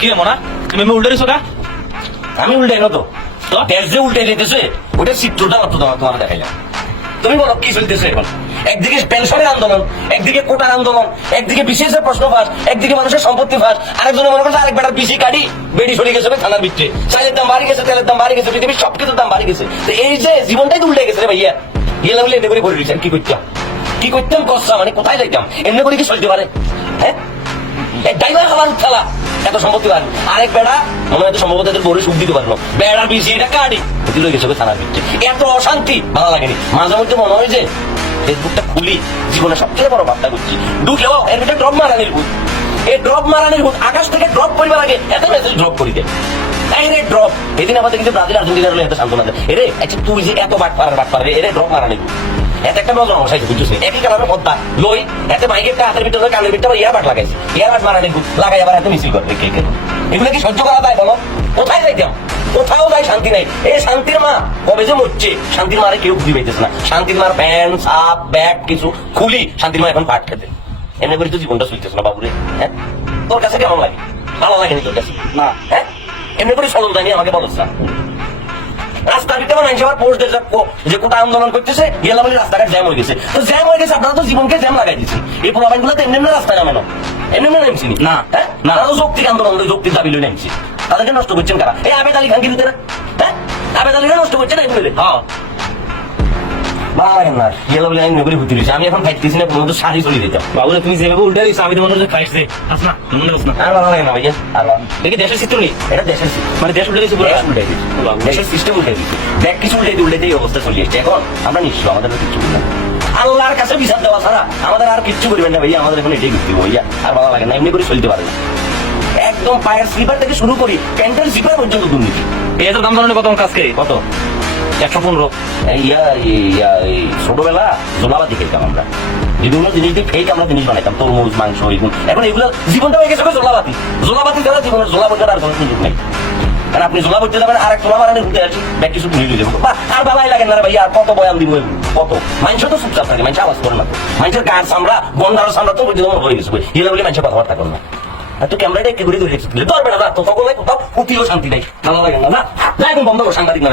কি মনা তুমি উল্টে দিছো কা? আমি উল্টে না তো দেশ যে উল্টে যেতেছে ওটা চিত্রটা মাত্র তোমার দেখাইলাম। তুমি বলো কি চলতেছে এখন? একদিকে পেনশনের আন্দোলন, একদিকে কোটার আন্দোলন, একদিকে বিশেষের প্রশ্ন ফাঁস, একদিকে মানুষের সম্পত্তি ফাঁস, আরেকজনে মনে করছে আরেক বেটার পিসি কাটি বেডি সরে গেছে থানার ভিতরে, চালের দাম বাড়ি গেছে, তেলের দাম বাড়ি গেছে, পৃথিবীর সবকিছুর দাম বাড়ি গেছে। তো এই যে জীবনটাই তো উল্টে গেছে রে ভাইয়া। গেলাম বলে এমনি করে ভরে দিয়েছেন, কি করতাম কষ্ট মানে কোথায় যাইতাম? এমনি করে কি চলতে পারে? হ্যাঁ, ড্রাইভার হওয়ার খেলা এত সম্পত্তি পারেন, আরেক বেড়া মনে হয় সম্ভবত এদের বড় সুখ দিতে পারলো, বেড়ার পিছিয়ে এটা কাটি দিল গেছে থানার ভিতরে। এত অশান্তি ভালো লাগেনি। মাঝে মধ্যে মনে হয় যে ফেসবুকটা খুলি, জীবনে সবচেয়ে বড় বার্তা করছি, ঢুকলেও এর ভিতরে ড্রপ মারানির ভূত। এই ড্রপ মারানির ভূত আকাশ থেকে ড্রপ করিবার আগে এত মেসেজ ড্রপ করি দেয় ড্রপ। এদিন আমাদের কিন্তু ব্রাজিল আর্জেন্টিনার এত সান্ত্বনা দেয়, এরে আচ্ছা তুই যে এত বাট পারে এরে ড্রপ মারানির ভূত। এত একটা নজর বসাইছে বুঝছে, একই কারণে পদ্মা লই এতে মাইকের হাতের ভিতরে কানের ভিতরে ইয়ার বাট লাগাইছে, ইয়ার বাট মারানির ভূত লাগাই আবার এত মিছিল করবে কে কে? এগুলো কি সহ্য করা যায় বলো? কোথায় যাইতাম? কোথাও যাই শান্তি নাই। এই শান্তির মা কবে যে মরছে, শান্তির মারে কেউ খুঁজে পাইতেছে না। শান্তির মার প্যান্ট সাপ ব্যাগ কিছু খুলি শান্তির মা এখন পাট খেতে। এমনি করে তো জীবনটা চলতেছে না বাবুরে। হ্যাঁ, তোর কাছে কেমন লাগে? ভালো লাগেনি তোর কাছে না? হ্যাঁ, এমনি করে চলন জানি আমাকে বলছ না। রাস্তার ভিতরে মানুষ আবার পোস্ট দিয়ে যে কোটা আন্দোলন করতেছে, গেলাম বলে রাস্তাঘাট জ্যাম হয়ে গেছে। তো জ্যাম হয়ে গেছে, আপনারা তো জীবনকে জ্যাম লাগাই দিচ্ছে। এই প্রলাবান গুলো তো এমনি রাস্তায় নামে না, এমনি নামছি না। হ্যাঁ, না যৌক্তিক আন্দোলন যৌক্তিক দাবি লই নামছি। তাদেরকে নষ্ট করছেন কারা? এই আবেদ আলী খান কিন্তু না, হ্যাঁ আবেদ আলীরা নষ্ট করছে না এগুলো। হ্যাঁ ভালো লাগেন না গেল বলে আমি নগরী ঘুরতে দিচ্ছি। আমি এখন খাইতেছি না, কোনো শাড়ি চলে দিতাম। বাবু তুমি যেভাবে উল্টে দিছো আমি তো মনে হচ্ছে খাইছে আসনা মনে হচ্ছে না। আর ভালো লাগে না ভাইয়া, আর দেখি দেশের চিত্র নেই, এটা দেশের মানে দেশ উল্টে দিচ্ছে পুরো উল্টে দিচ্ছি, দেশের সিস্টেম উল্টে দিচ্ছি। দেখ কিছু উল্টে এই অবস্থা চলে এসছে। এখন আমরা নিশ্চয় আমাদের কিছু না, আল্লাহর কাছে বিচার দেওয়া ছাড়া আমাদের আর কিচ্ছু করবেন না ভাইয়া। আমাদের এখন এটাই করতে ভাইয়া, আর ভালো লাগে না। এমনি করে চলতে পারে না, একদম পায়ের স্লিপার থেকে শুরু করি প্যান্টের স্লিপার পর্যন্ত দুর্নীতি। এদের দাম জানানো কত কাজ করে? কত? 115। ছোটবেলা জোলাবাতি খেতাম আমরা, যেগুলো জিনিস দিয়ে ফেক আমরা জিনিস বানাইতাম, তরমুজ মাংস এগুলো। এখন এগুলো জীবনটা হয়ে গেছে জোলাবাতি। জোলাবাতি ছাড়া জীবনের জোলা বোঝার আর কোনো সুযোগ নেই। কারণ আপনি জোলা বলতে যাবেন আর এক জোলা বানানি ঘুরতে আসি ব্যাগ কিছু ভুলে যাবো বা আর ভালাই লাগে না ভাই। আর কত বয়ান দিব কত? মানুষ তো চুপচাপ থাকে, মানুষ আওয়াজ করে না তো। মানুষের গাছ চামড়া গন্ধার চামড়া তো হয়ে গেছে, এগুলো বলে মানুষের কথাবার্তা করে না। তো ক্যামেরাটা একটু ঘুরে ধরে ধরবে না, তো তখন কোথাও উঠিও শান্তি নাই, ভালো লাগে না। না এখন বন্ধ করো সাংবাদিক না।